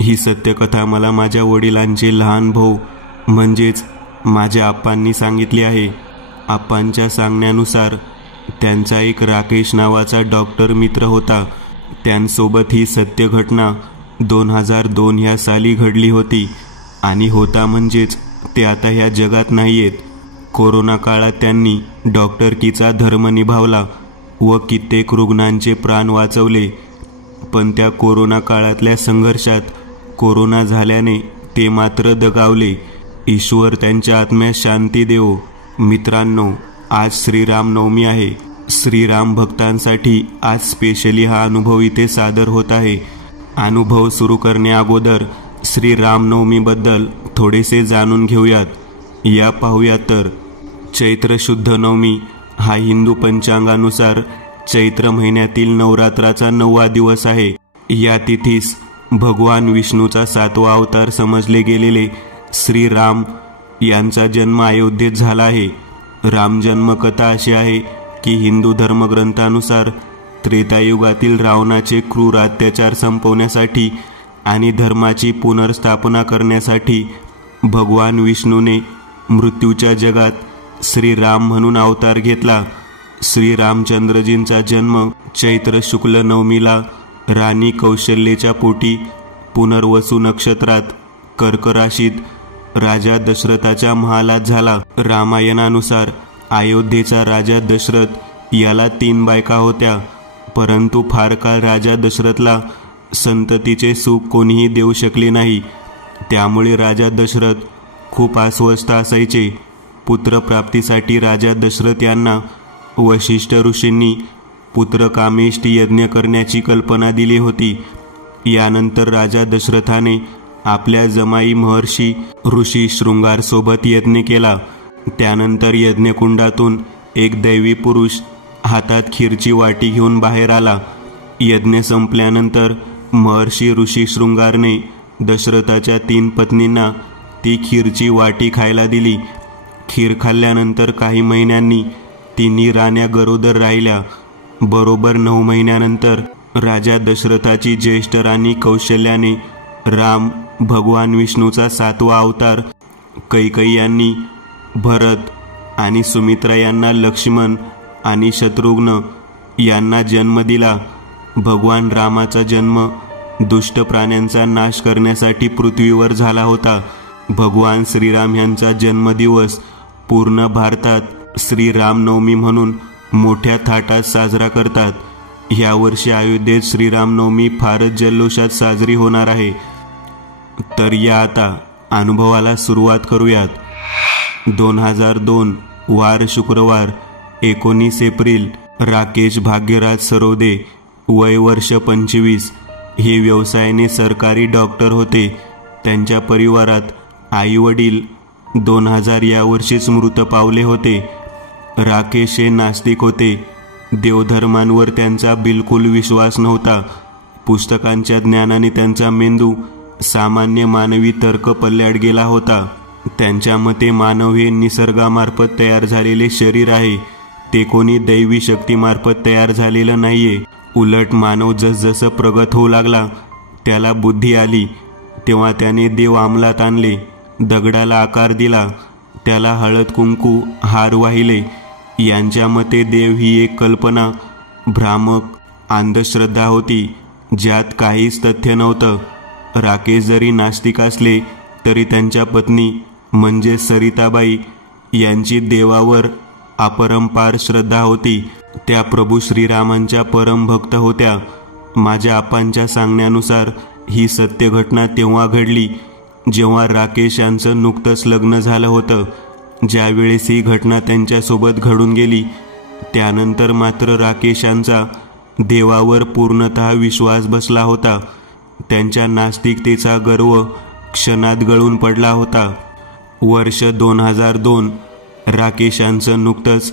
ही सत्यकथा मला माझ्या वडिलांचे लहान भाऊ म्हणजेच माझ्या आप्पांनी सांगितली आहे. आप्पांच्या सांगण्यानुसार त्यांचा एक राकेश नावाचा डॉक्टर मित्र होता. त्यांसोबत ही सत्य घटना 2002 ह्या साली घडली होती. आणि होता म्हणजेच ते आता ह्या जगात नाही आहेत. कोरोना काळात त्यांनी डॉक्टरकीचा धर्म निभावला व कित्येक रुग्णांचे प्राण वाचवले. पण त्या कोरोना काळातल्या संघर्षात कोरोना झाल्याने ते मात्र दगावले. ईश्वर त्यांच्या आत्म्यास शांती देवो. मित्रांनो, आज श्रीरामनवमी आहे. श्रीराम भक्तांसाठी आज स्पेशली हा अनुभव इथे सादर होत आहे. अनुभव सुरू करण्याअगोदर श्रीरामनवमीबद्दल थोडेसे जाणून घेऊयात. या पाहूयात तर चैत्र शुद्ध नवमी हा हिंदू पंचांगानुसार चैत्र महिन्यातील नवरात्राचा 9वा दिवस आहे. या तिथीस भगवान विष्णूचा 7वा अवतार समजले गेलेले श्रीराम यांचा जन्म अयोध्येत झाला आहे. रामजन्म कथा अशी आहे की हिंदू धर्मग्रंथानुसार त्रेतायुगातील रावणाचे क्रूर अत्याचार संपवण्यासाठी आणि धर्माची पुनर्स्थापना करण्यासाठी भगवान विष्णूने मृत्यूच्या जगात श्रीराम म्हणून अवतार घेतला. श्रीरामचंद्रजींचा जन्म चैत्र शुक्ल नवमीला राणी कौशल्येच्या पोटी पुनर्वसू नक्षत्रात कर्क राशीत राजा दशरथाच्या महालात झाला. रामायणानुसार अयोध्येचा राजा दशरथ याला 3 बायका होत्या. परंतु फार काळ राजा दशरथला संततीचे सुख कोणीही देऊ शकले नाही. त्यामुळे राजा दशरथ खूप अस्वस्थ असायचे. पुत्रप्राप्तीसाठी राजा दशरथ यांना वशिष्ठ ऋषींनी पुत्रकामेष्टी यज्ञ करण्याची कल्पना दिली होती. यानंतर राजा दशरथाने आपल्या जमाई महर्षी ऋषी शृंगारसोबत यज्ञ केला. त्यानंतर यज्ञकुंडातून एक दैवी पुरुष हातात खीरची वाटी घेऊन बाहेर आला. यज्ञ संपल्यानंतर महर्षी ऋषी शृंगारने दशरथाच्या 3 पत्नींना ती खीरची वाटी खायला दिली. खीर खाल्ल्यानंतर काही महिन्यांनी तिन्ही राण्या गरोदर राहिल्या. बरोबर 9 महिन्यानंतर राजा दशरथाची ज्येष्ठ राणी कौशल्याने राम भगवान विष्णूचा 7वा अवतार कैकेयी यांनी भरत आणि सुमित्रा यांना लक्ष्मण आणि शत्रुघ्न यांना जन्म दिला. भगवान रामाचा जन्म दुष्ट प्राण्यांचा नाश करण्यासाठी पृथ्वीवर झाला होता. भगवान श्रीराम यांचा जन्मदिवस पूर्ण भारतात श्रीरामनवमी म्हणून मोठ्या थाटात साजरा करतात. यावर्षी अयोध्येत श्रीरामनवमी फारच जल्लोषात साजरी होणार आहे. तर या आता अनुभवाला सुरुवात करूयात. 2002 वार शुक्रवार 19 एप्रिल. राकेश भाग्यराज सरोदे, वय वर्ष 25. हे व्यवसायाने सरकारी डॉक्टर होते. त्यांच्या परिवारात आई वडील 2000 या वर्षीच मृत पावले होते. राकेश हे नास्तिक होते. देवधर्मांवर त्यांचा बिलकुल विश्वास नव्हता. पुस्तकांच्या ज्ञानाने त्यांचा मेंदू सामान्य मानवी तर्क पल्ल्याड गेला होता. त्यांच्या मते मानव हे निसर्गामार्फत तयार झालेले शरीर आहे. ते कोणी दैवी शक्तीमार्फत तयार झालेलं नाहीये. उलट मानव जसजसं प्रगत होऊ लागला त्याला बुद्धी आली तेव्हा त्याने देव अंमलात आणले. दगडाला आकार दिला, त्याला हळद कुंकू हार वाहिले. यांच्या मते देव ही एक कल्पना, भ्रामक अंधश्रद्धा होती ज्यात काहीच तथ्य नव्हतं. राकेश जरी नास्तिक असले तरी त्यांच्या पत्नी म्हणजे सरिताबाई यांची देवावर अपरंपार श्रद्धा होती. त्या प्रभू श्रीरामांच्या परम भक्त होत्या. माझ्या आप्पांच्या सांगण्यानुसार ही सत्य घटना तेव्हा घडली जेव्हा राकेश यांचं नुकतंच लग्न झालं होतं. ज्यावेळेस ही घटना त्यांच्यासोबत घडून गेली त्यानंतर मात्र राकेश यांचा देवावर पूर्णतः विश्वास बसला होता. त्यांच्या नास्तिकतेचा गर्व क्षणात गळून पडला होता. वर्ष 2002. राकेश यांचं नुकतंच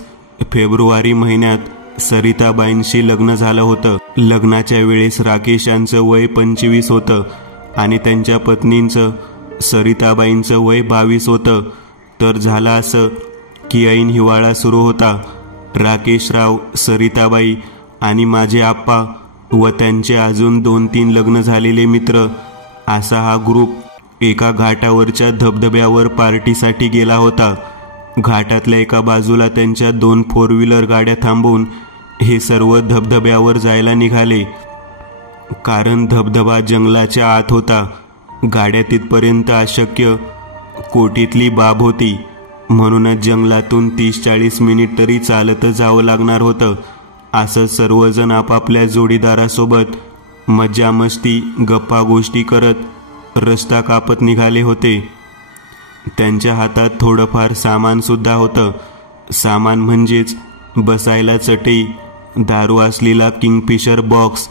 फेब्रुवारी महिन्यात सरिताबाईंशी लग्न झालं होतं. लग्नाच्या वेळेस राकेश यांचं वय 25 होतं आणि त्यांच्या पत्नींचं सरिताबाईंचं वय 22 होतं. तर झालं असं की ऐन हिवाळा सुरू होता. राकेशराव, सरिताबाई आणि माझे आप्पा व त्यांचे अजून 2-3 लग्न झालेले मित्र असा हा ग्रुप एका घाटावरच्या धबधब्यावर पार्टीसाठी गेला होता. घाटातल्या एका बाजूला त्यांच्या 2 4 व्हीलर गाड्या थांबवून हे सर्व धबधब्यावर जायला निघाले. कारण धबधबा जंगलाच्या आत होता. गाड्या तिथपर्यंत अशक्य कोटीतली बाब होती. म्हणूनच जंगलातून 30-40 मिनिट तरी चालत जावं लागणार होतं. असं सर्वजण आपापल्या जोडीदारासोबत मज्जा मस्ती गप्पा गोष्टी करत रस्ता कापत निघाले होते. त्यांच्या हातात थोडंफार सामान सुद्धा होतं. सामान म्हणजेच बसायला चटई, दारू असलेला किंगफिशर बॉक्स,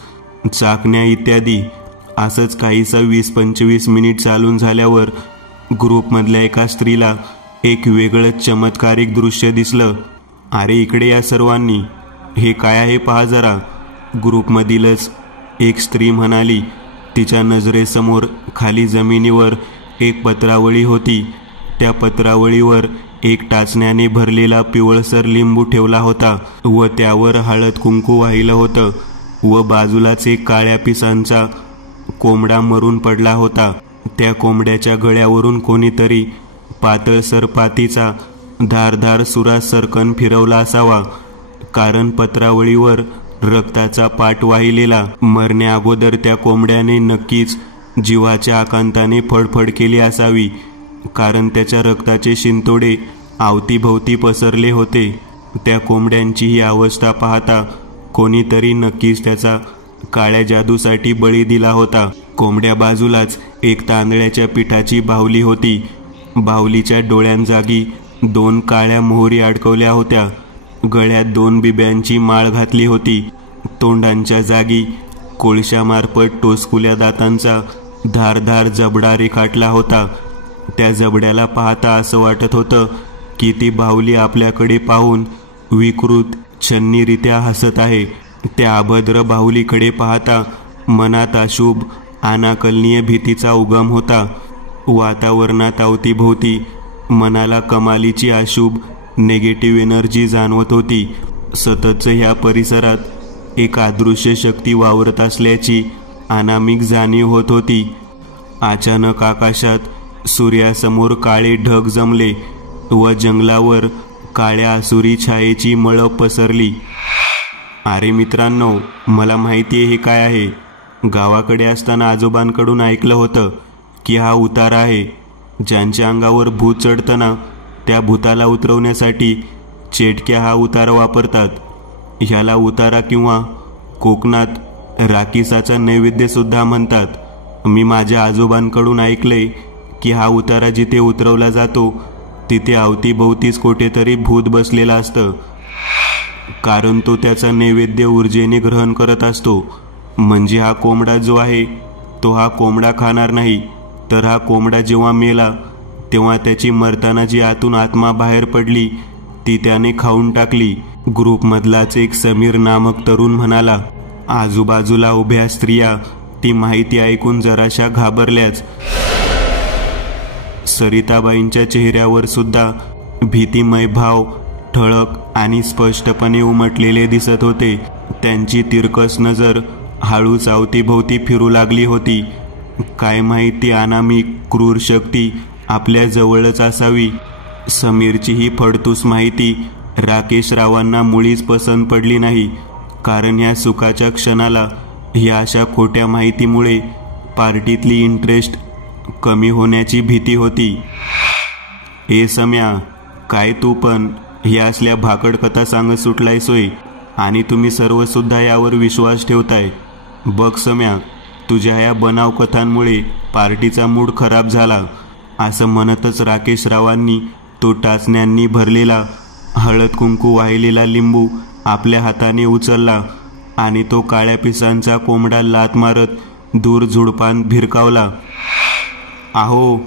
चाकण्या इत्यादी. असंच काहीसं 20-25 मिनिट चालून झाल्यावर ग्रुपमधल्या एका स्त्रीला एक वेगळंच चमत्कारिक दृश्य दिसलं. अरे इकडे या सर्वांनी, हे काय आहे पहा जरा. ग्रुपमधीलच एक स्त्री म्हणाली. तिच्या नजरेसमोर खाली जमिनीवर एक पत्रावळी होती. त्या पत्रावळीवर एक टाचण्याने भरलेला पिवळसर लिंबू ठेवला होता व त्यावर हळद कुंकू वाहिलं होतं व बाजूलाच एक काळ्या पिसांचा कोंबडा मरून पडला होता. त्या कोंबड्याच्या गळ्यावरून कोणीतरी पातळसर पातीचा धारधार सुरा सरकन फिरवला असावा. कारण पत्रावळीवर रक्ताचा पाट वाहिलेला. मरण्या अगोदर त्या कोंबड्याने नक्कीच जीवाच्या आकांताने फडफड केली असावी. कारण त्याच्या रक्ताचे शिंतोडे अवतीभोवती पसरले होते. त्या कोंबड्यांची ही अवस्था पाहता कोणीतरी नक्कीच त्याचा काळ्या जादूसाठी बळी दिला होता. कोंबड्या बाजूलाच एक तांदळाच्या पिठाची बाहुली होती. बाहुलीच्या डोळ्यांजागी 2 काळ्या मोहरी अडकवल्या होत्या. गळ्यात 2 बिब्यांची माळ घातली होती. तोंडांच्या जागी कोळशामार्फत टोचकुल्या दातांचा धारधार जबडा रेखाटला होता. त्या जबड्याला पाहता असं वाटत होतं की ती बाहुली आपल्याकडे पाहून विकृत छन्नीरित्या हसत आहे. त्या अभद्र बाहुलीकडे पाहता मनात अशुभ अनाकलनीय भीतीचा उगम होता. वातावरणात अवतीभोवती मनाला कमालीची अशुभ नेगेटिव्ह एनर्जी जाणवत होती. सततच ह्या परिसरात एक अदृश्य शक्ती वावरत असल्याची अनामिक जाणीव होत होती. अचानक आकाशात सूर्यासमोर काळे ढग जमले व जंगलावर काळ्या आसुरी छायेची मळं पसरली. अरे मित्रांनो, मला माहिती आहे हे काय आहे. गावाकडे असताना आजोबांकडून ऐकलं होतं की हा उतारा आहे. ज्यांच्या अंगावर भूत चढतं ना, त्या भूताला उतरवण्यासाठी चेटक्या हा उतारा वापरतात. ह्याला उतारा किंवा कोकणात राकीसाचा नैवेद्य सुद्धा म्हणतात. मी माझ्या आजोबांकडून ऐकलंय की हा उतारा जिथे उतरवला जातो तिथे अवतीभोवतीच कुठेतरी भूत बसलेला असतं. कारण तो त्याचा नैवेद्य ऊर्जेने ग्रहण करत असतो. म्हणजे हा कोंबडा जो आहे तो हा कोंबडा खाणार नाही, तर हा कोंबडा जेव्हा मेला तेव्हा त्याची मरताना जी आतून आत्मा बाहेर पडली ती त्याने खाऊन टाकली. ग्रुपमधलाच एक समीर नामक तरुण म्हणाला. आजूबाजूला उभ्या स्त्रिया ती माहिती ऐकून जराशा घाबरल्याच. सरिताबाईंच्या चेहऱ्यावर सुद्धा भीतीमय भाव ठळक आणि स्पष्टपणे उमटलेले दिसत होते. त्यांची तिरकस नजर हळूच अवतीभोवती फिरू लागली होती. काय माहिती अनामिक क्रूर शक्ती आपल्या जवळच असावी. समीरची ही फडतूस माहिती राकेश रावांना मुळीच पसंत पडली नाही. कारण या सुखाच्या क्षणाला ह्या अशा खोट्या माहितीमुळे पार्टीतली इंटरेस्ट कमी होण्याची भीती होती. ए सम्या, काय तू पण ह्या असल्या भाकड कथा सांगत सुटलाय सोय, आणि तुम्ही सर्वसुद्धा यावर विश्वास ठेवताय. बघ सम्या, तुझ्या या बनाव कथांमुळे पार्टीचा मूड खराब झाला. असं म्हणतच राकेश रावांनी तो टाचण्यांनी भरलेला हळद कुंकू वाहिलेला लिंबू आपल्या हाताने उचलला आणि तो काळ्या पिसांचा कोंबडा लात मारत दूर झुडपांत भिरकावला. आहो,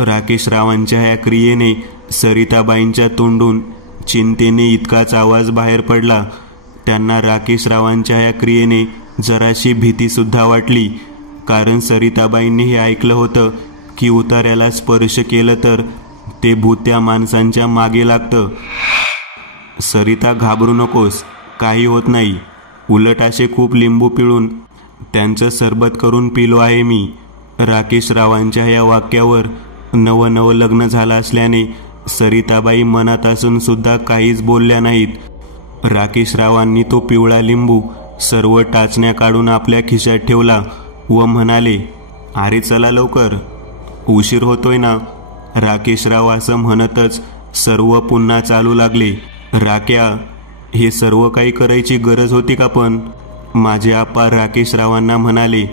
राकेश रावांच्या ह्या क्रियेने सरिताबाईंच्या तोंडून चिंतेने इतकाच आवाज बाहेर पडला. त्यांना राकेश रावांच्या ह्या क्रियेने जराशी भीतीसुद्धा वाटली. कारण सरिताबाईंनी हे ऐकलं होतं की उतार्याला स्पर्श केलं तर ते भूत त्या माणसांच्या मागे लागतं. सरिता, घाबरू नकोस, काही होत नाही. उलट असे खूप लिंबू पिळून त्यांचं सरबत करून पिलो आहे मी. राकेशरावांच्या या वाक्यावर नवं लग्न झालं असल्याने सरिताबाई मनात असून सुद्धा काहीच बोलल्या नाहीत। राकेशरावांनी तो पिवळा लिंबू सर्व टाचण्या काढून आपल्या खिशात ठेवला व म्हणाले, अरे चला लवकर, उशीर होतोय ना। राकेशराव असं म्हणतच सर्व पुन्हा चालू लागले। राक्या, हे सर्व काही करायची गरज होती का? पण माझे आप्पा राकेशरावांना म्हणाले,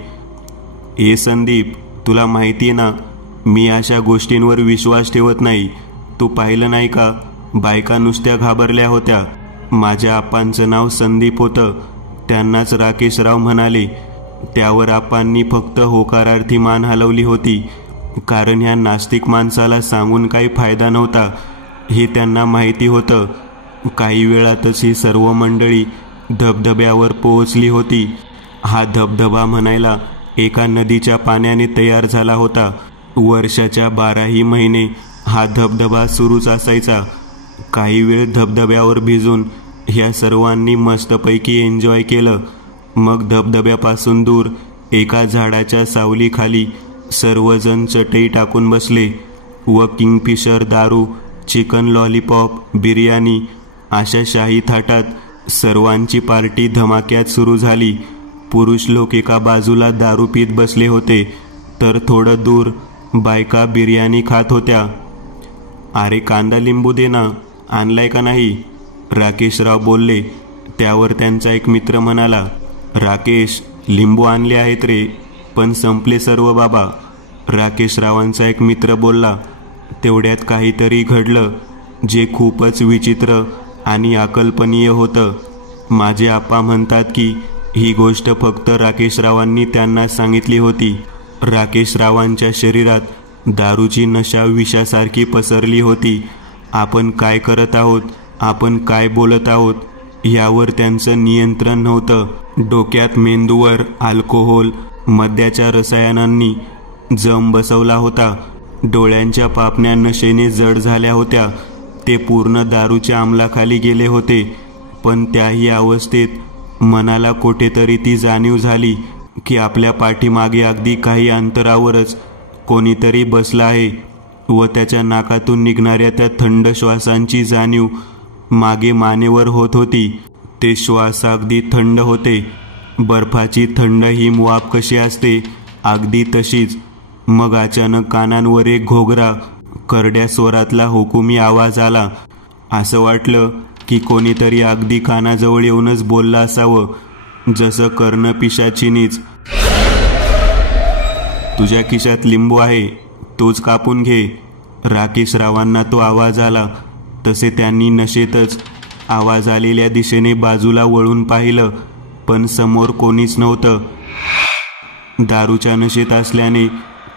ए संदीप, तुला माहिती ना मी अशा गोष्टींवर विश्वास ठेवत नाही। तू पाहिलं नाही का, बायका नुसत्या घाबरल्या होत्या। माझ्या आप्पांचं नाव संदीप होतं, त्यांनाच राकेशराव म्हणाले। त्यावर आप्पांनी फक्त होकारार्थी मान हलवली होती, कारण ह्या नास्तिक माणसाला सांगून काही फायदा नव्हता हे त्यांना माहिती होतं। काही वेळातच ही सर्व मंडळी धबधब्यावर पोहोचली होती। हा धबधबा म्हणायला एका नदीच्या पाण्याने तयार झाला होता। वर्षाच्या 12ही महिने हा धबधबा सुरूच असायचा। काही वेळ धबधब्यावर भिजून ह्या सर्वांनी मस्तपैकी एन्जॉय केलं। मग धबधब्यापासून दूर एका झाडाच्या सावलीखाली सर्वजण चटई टाकून बसले व किंगफिशर, दारू, चिकन लॉलीपॉप, बिर्याणी अशा शाही थाटात सर्वांची पार्टी धमाक्यात सुरू झाली। पुरुष लोक एका बाजूला दारू पीत बसले होते, तर थोडं दूर बायका बिर्याणी खात होत्या। अरे कांदा लिंबू दे ना, आणलाय का नाही? राकेशराव बोलले। त्यावर त्यांचा एक मित्र म्हणाला, राकेश, लिंबू आणले आहेत रे, पण संपले सर्व बाबा। राकेशरावांचा एक मित्र बोलला। तेवढ्यात काहीतरी घडलं जे खूपच विचित्र आणि अकल्पनीय होतं। माझे आप्पा म्हणतात की ही गोष्ट फक्त राकेशरावांनी त्यांना सांगितली होती। राकेशरावांच्या शरीरात दारूची नशा विषासारखी पसरली होती। आपण काय करत आहोत, आपण काय बोलत आहोत यावर त्यांचं नियंत्रण नव्हतं। डोक्यात मेंदूवर अल्कोहोल, मद्याच्या रसायनांनी जम बसवला होता। डोळ्यांच्या पापण्या नशेने जड झाल्या होत्या। ते पूर्ण दारूच्या अंमलाखाली गेले होते। पण त्याही अवस्थेत मनाला कुठेतरी ती जाणीव झाली की आपल्या पाठीमागे अगदी काही अंतरावरच कोणीतरी बसला आहे व त्याच्या नाकातून निघणाऱ्या त्या थंड श्वासांची जाणीव मागे मानेवर होत होती। ते श्वास अगदी थंड होते। बर्फाची थंड हिमवाफ कशी असते अगदी तशीच। मग अचानक कानांवर एक घोगरा, करड्या स्वरातला हुकुमी आवाज आला। असं वाटलं की कोणीतरी अगदी कानाजवळ येऊनच बोललं असावं, जसं कर्णपिशाचिनीच, तुझ्या खिशात लिंबू आहे, तोच कापून घे। राकेशरावांना तो आवाज आला तसे त्यांनी नशेतच आवाज आलेल्या दिशेने बाजूला वळून पाहिलं, पण समोर कोणीच नव्हतं। दारूच्या नशेत असल्याने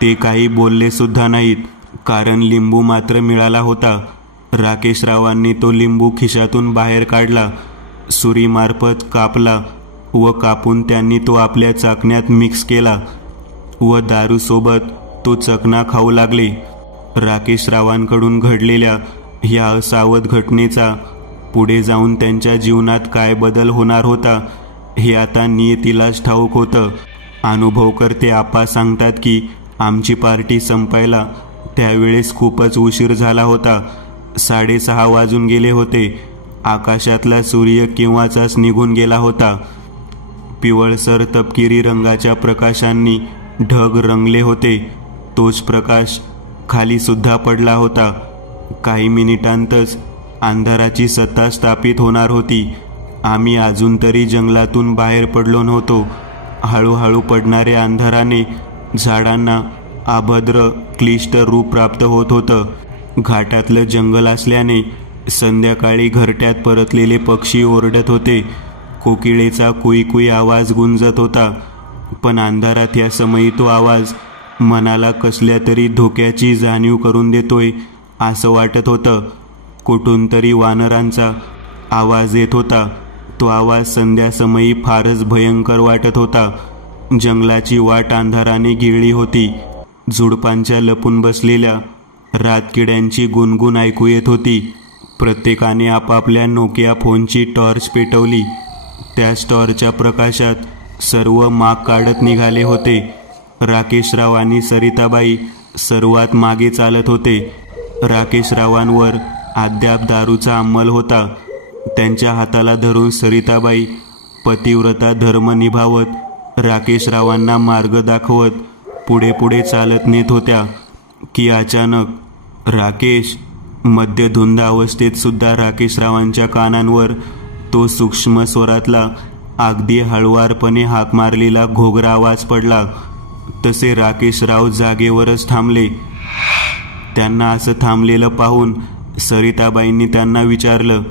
ते काही बोलले सुद्धा नाहीत, कारण लिंबू मात्र मिळाला होता। राकेशरावांनी तो लिंबू खिशातून बाहेर काढला, सुरीमार्फत कापला व कापून त्यांनी तो आपल्या चाकण्यात मिक्स केला व दारूसोबत तो चकना खाऊ लागले। राकेशरावांकडून घडलेल्या ह्या असावध घटनेचा पुढे जाऊन त्यांच्या जीवनात काय बदल होणार होता हे आता नियतीलाच ठाऊक होतं। अनुभवकर्ते आप्पा सांगतात की आमची पार्टी संपायला त्यावेळेस खूपच उशीर झाला होता। 6:30 वाजून गेले होते। आकाशातला सूर्य केव्हाचाच निघून गेला होता। पिवळसर तपकिरी रंगाच्या प्रकाशांनी ढग रंगले होते। तोच प्रकाश खाली सुद्धा पडला होता। काही मिनिटांतच अंधाराची सत्ता स्थापित होणार होती। आम्ही अजून तरी जंगलातून बाहेर पडलो नव्हतो। हळूहळू पडणाऱ्या अंधाराने झाडांना अभद्र क्लिष्ट रूप प्राप्त होत होतं। घाटातलं जंगल असल्याने संध्याकाळी घरट्यात परतलेले पक्षी ओरडत होते। कोकिळेचा कुई आवाज गुंजत होता, पण अंधारात या समयी तो आवाज मनाला कसल्या तरी धोक्याची जाणीव करून देतोय असं वाटत होतं। कुठून तरी वानरांचा आवाज येत होता। तो आवाज संध्यासमयी फारच भयंकर वाटत होता। जंगलाची वाट अंधाराने गिळली होती। झुडपांच्या लपून बसलेल्या रातकिड्यांची गुणगुण ऐकू येत होती। प्रत्येकाने आपापल्या नोकिया फोनची टॉर्च पेटवली। त्या टॉर्चच्या प्रकाशात सर्व माग काढत निघाले होते। राकेशराव आणि सरिताबाई सर्वात मागे चालत होते. राकेशरावांवर अद्याप दारूचा अंमल होता. त्यांच्या हाताला धरून सरिताबाई पतिव्रता धर्म निभावत राकेशरावांना मार्ग दाखवत पुढे पुढे चालत नेत होत्या की अचानक राकेश, मध्यधुंद अवस्थेत सुद्धा राकेशरावांच्या कानांवर तो सूक्ष्म स्वरातला अगदी हळुवारपणे हाक मारलेला घोगरा आवाज पडला. तसे राकेशराव जागेवरच थांबले. त्यांना असं थांबलेलं पाहून सरिताबाईंनी त्यांना विचारलं,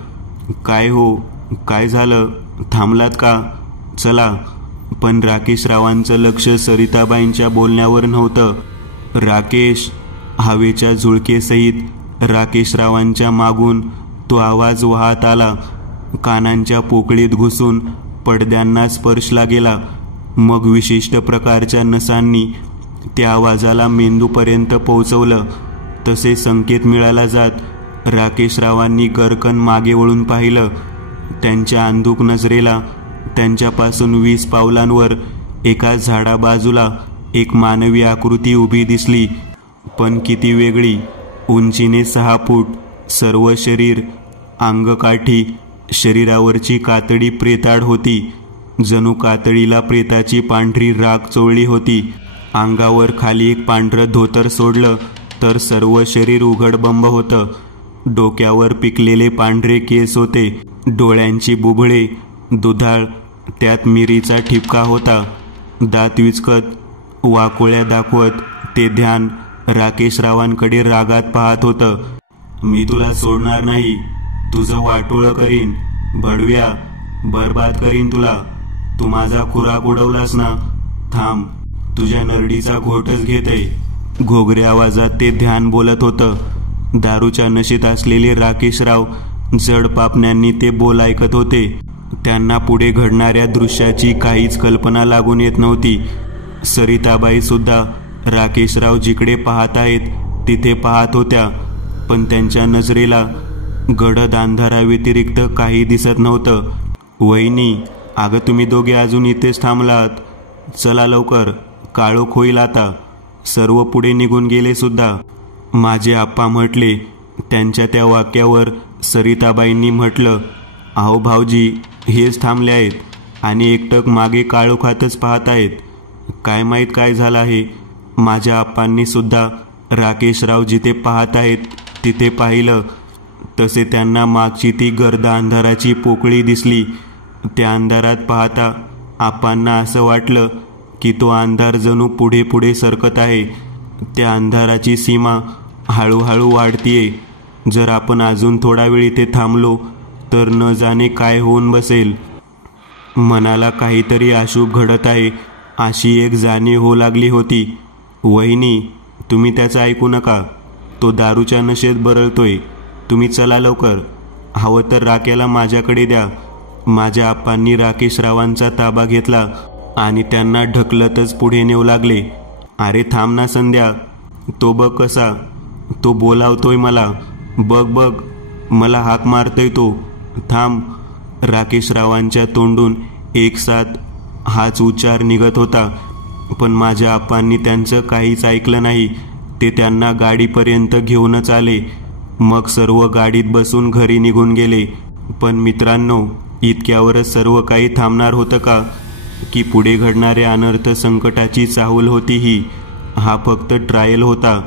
काय हो, काय झालं, थांबलात का? चला. पण राकेशरावांचं लक्ष सरिताबाईंच्या बोलण्यावर नव्हतं. राकेश, हवेच्या झुळकेसहित राकेशरावांच्या मागून तो आवाज वाहत आला. कानांच्या पोकळीत घुसून पडद्यांना स्पर्शला गेला. मग विशिष्ट प्रकारच्या नसांनी त्या आवाजाला मेंदूपर्यंत पोहोचवलं. तसे संकेत मिळाला जात राकेशरावांनी गर्कन मागे वळून पाहिलं. त्यांच्या अंधुक नजरेला त्यांच्यापासून 20 पावलांवर एका झाडाबाजूला एक मानवी आकृती उभी दिसली. पण किती वेगळी. उंचीने 6 फूट, सर्व शरीर, अंगकाठी, शरीरावरची कातडी प्रेताळ होती. जणू कातडीला प्रेताची पांढरी राख चोळली होती. अंगावर खाली एक पांढरं धोतर सोडलं तर सर्व शरीर उघडबंब होतं. डोक्यावर पिकलेले पांढरे केस होते. डोळ्यांची बुबुळे दुधाळ, त्यात मिरीचा ठिपका होता. दात विचकत, वाकोळ्या दाखवत ते ध्यान राकेशरावांकडे रागात पाहत होतं. मी तुला सोडणार नाही, तुझं वाटोळं करीन, भडव्या, बरबाद करीन तुला. तू माझा खुराक उडवलास ना, थांब, तुझ्या नरडीचा घोटच घेते. घोगऱ्या आवाजात ते ध्यान बोलत होतं. दारूच्या नशेत असलेले राकेशराव जड पापण्यांनी ते बोल ऐकत होते. त्यांना पुढे घडणाऱ्या दृश्याची काहीच कल्पना लागून येत नव्हती. सरिताबाई सुद्धा राकेशराव जिकडे पाहत आहेत तिथे पाहत होत्या. पण त्यांच्या नजरेला गडद अंधाराव्यतिरिक्त काही दिसत नव्हतं. वहिनी, अगं तुम्ही दोघे अजून इथेच थांबलात, चला लवकर, काळोख होईल आता. सर्व पुढे निघून गेले सुद्धा. माझे आप्पा म्हटले. त्यांच्या त्या वाक्यावर सरिताबाईंनी म्हटलं, अहो भाऊजी, हेच थांबले आहेत आणि एकटक मागे काळोखातच पाहत आहेत. काय माहीत काय झालं आहे. माझ्या आप्पांनी सुद्धा राकेशराव जिथे पाहत आहेत तिथे पाहिलं. तसे त्यांना मागची ती गर्द अंधाराची पोकळी दिसली. त्या अंधारात पाहता आप्पांना असं वाटलं की तो अंधार जणू पुढे पुढे सरकत आहे. त्या अंधाराची सीमा हळूहळू वाढतीये. जर आपण अजून थोडा वेळ इथे थांबलो तर न जाणे काय होऊन बसेल. मनाला काहीतरी अशुभ घडत आहे अशी एक जाणीव होऊ लागली होती. वहिनी, तुम्ही त्याचं ऐकू नका, तो दारूच्या नशेत बरळतोय. तुम्ही चला लवकर, हवं तर राक्याला माझ्याकडे द्या. माझ्या आप्पांनी राकेशरावांचा ताबा घेतला आणि त्यांना ढकलतच पुढे नेऊ लागले. अरे थांब ना संध्या, तो बघ कसा, तो बोलावतोय मला, बघ बघ, मला हाक मारतोय तो, थांब. राकेशरावांच्या तोंडून एकसाथ हाच उच्चार निघत होता. पण माझ्या आप्पांनी त्यांचं काहीच ऐकलं नाही. ते त्यांना गाडीपर्यंत घेऊनच आले. मग सर्व गाडीत बसून घरी निघून गेले. पण मित्रांनो, इतक्यावरच सर्व काही थांबणार होतं का? की पुढे घडणाऱ्या अनर्थ संकटाची चाहूल होती ही. हा फक्त ट्रायल होता.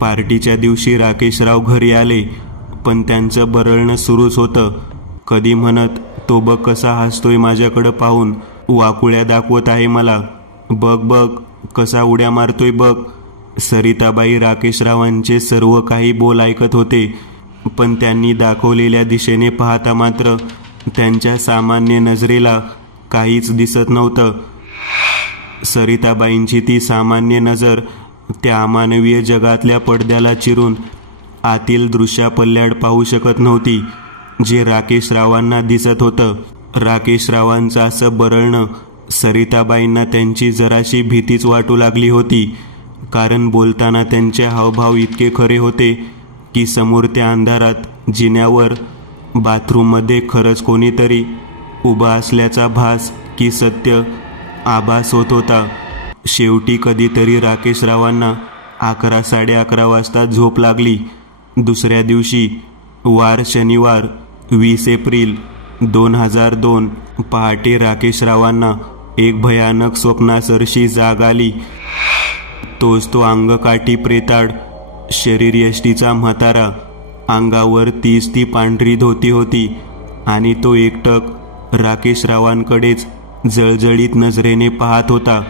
पार्टीच्या दिवशी राकेशराव घरी आले, पण त्यांचं बरळणं सुरूच होतं. कधी म्हणत, तो बघ कसा हसतोय माझ्याकडं पाहून, वाकुळ्या दाखवत आहे मला, बघ बघ कसा उड्या मारतोय बघ. सरिताबाई राकेशरावांचे सर्व काही बोल ऐकत होते. पण त्यांनी दाखवलेल्या दिशेने पाहता मात्र त्यांच्या सामान्य नजरेला काहीच दिसत नव्हतं. सरिताबाईंची ती सामान्य नजर त्या अमानवीय जगातल्या पडद्याला चिरून आतील दृश्यापल्याड पाहू शकत नव्हती, जे राकेशरावांना दिसत होतं. राकेशरावांचं असं बरळणं सरिताबाईंना त्यांची जराशी भीतीच वाटू लागली होती. कारण बोलताना त्यांचे हावभाव इतके खरे होते की समोर त्या अंधारात जिन्यावर बाथरूममध्ये खरंच कोणीतरी उभा असल्याचा भास की सत्य आभास होत होता. शेवटी कधीतरी राकेशरावांना 11 साडे 11 वाजता झोप लागली. दुसऱ्या दिवशी वार शनिवार 20 एप्रिल 2002 पहाटे राकेशरावांना एक भयानक स्वप्नासरशी जाग आली. तोच तो अंगकाठी प्रेताळ, शरीर यष्टीचा म्हातारा, अंगावर ती पांढरी धोती होती आणि तो एकटक राकेशरावांकडेच जळजळीत नजरेने पाहत होता.